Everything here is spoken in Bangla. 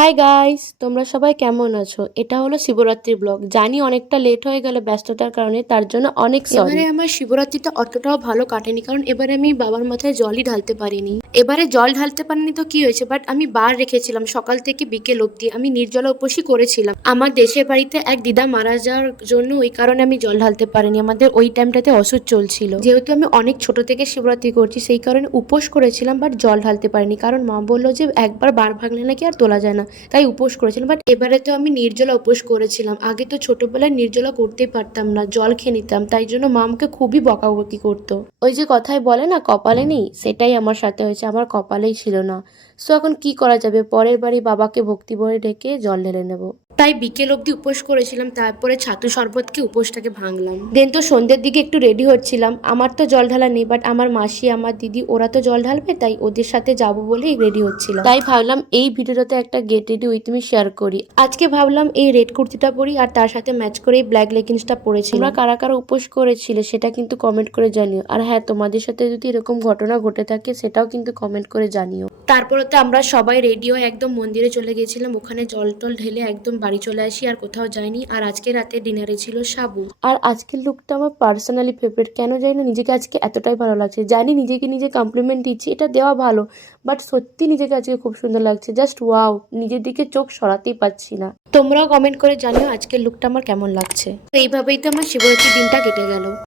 হাই গাইস, তোমরা সবাই কেমন আছো? এটা হলো শিবরাত্রির ব্লগ। জানি অনেকটা লেট হয়ে গেল ব্যস্ততার কারণে, তার জন্য অনেক সরি। এবারে আমার শিবরাত্রিটা অতটাও ভালো কাটেনি, কারণ এবারে আমি বাবার মাথায় জলই ঢালতে পারিনি। এবারে জল ঢালতে পারিনি তো কি হয়েছে, বাট আমি বার রেখেছিলাম সকাল থেকে বিকেল অব্দি। আমি নির্জলা উপোসই করেছিলাম। আমার দেশের বাড়িতে এক দিদা মারা যাওয়ার জন্য ওই কারণে আমি জল ঢালতে পারিনি। আমাদের ওই টাইমটাতে অসুখ চলছিল। যেহেতু আমি অনেক ছোট থেকে শিবরাত্রি করছি, সেই কারণে উপোস করেছিলাম, বাট জল ঢালতে পারিনি। কারণ মা বললো যে একবার বার ভাঙলে নাকি আর তোলা যায় না, তাই উপোস করেছিলাম। বাট এবারে তো আমি নির্জলা উপোস করেছিলাম। আগে তো ছোটবেলায় নির্জলা করতেই পারতাম না, জল খেয়ে নিতাম, তাই জন্য মা আমাকে খুবই বকাবকি করতো। ওই যে কথায় বলে না, কপালে নেই, সেটাই আমার সাথে হয়েছে। আমার কপালেই ছিল না। সো এখন কি করা যাবে, পরের বাড়ি বাবাকে ভক্তি ভরে ডেকে জল ঢেলে নেব। তাই বিকেল অব্দি উপোস করেছিলাম, তারপরে ছাতু শরবতকে উপোসটাকে ভাঙলাম। দেন তো সন্ধ্যের দিকে একটু রেডি হচ্ছিলাম। আমার তো জল ঢালা নেই, বাট আমার মাসি, আমার দিদি, ওরা তো জল ঢালবে, তাই ওদের সাথে যাবো বলেই রেডি হচ্ছিলাম। তাই ভাবলাম এই ভিডিওটাতে একটা get ready with me share করি। আজকে ভাবলাম এই রেড কুর্তিটা পরি, আর তার সাথে ম্যাচ করে এই ব্ল্যাক লেগিংসটা পরেছি। তোমরা কারা কারা উপোস করেছিলে সেটা কিন্তু কমেন্ট করে জানিও। আর হ্যাঁ, তোমাদের সাথে যদি এরকম ঘটনা ঘটে থাকে সেটাও কিন্তু কমেন্ট করে জানিও। তারপরে তো আমরা সবাই রেডি হয়ে একদম মন্দিরে চলে গেছিলাম। ওখানে জল টল ঢেলে একদম বাড়ি চলে আসি, আর কোথাও যাইনি। আর আজকে রাতে ডিনারে ছিল সাবু। আর আজকের লুকটা আমার পার্সোনালি ফেভারিট। কেন জানি না, নিজেকে আজকে এতটাই ভালো লাগছে। জানি নিজেকে নিজে কমপ্লিমেন্ট দিচ্ছি, এটা দেওয়া ভালো, বাট সত্যি নিজেকে আজকে খুব সুন্দর লাগছে। জাস্ট ওয়াও, নিজের দিকে চোখ সরাতেই পারছি না। তোমরাও কমেন্ট করে জানিও আজকের লুকটা আমার কেমন লাগছে। তো এইভাবেই তো আমার শিবরাত্রির দিনটা কেটে গেল।